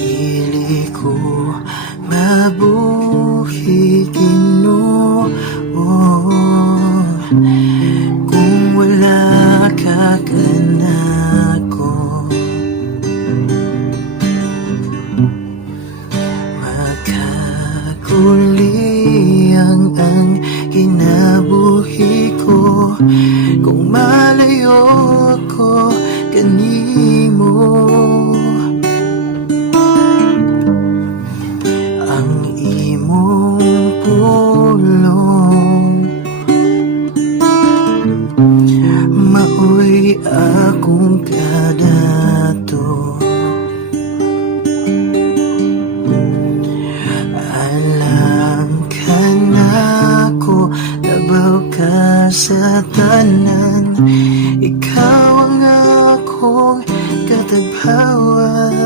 Dili ko mabuhi Ginoo kung wala ka kanako. Magkakuliyang ang kinabuhi ko kung malayo ako kanimo. Ang imong pulong maoy akong kadato. Alam ka na ko, labaw ka sa tanan, ikaw ang akong kataghawan.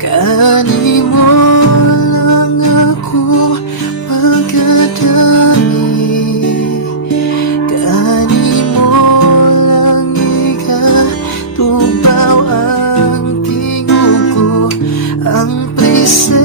Kanimo lang ako magkadani, kanimo lang ikatubaw ang tingog ko, ang presensya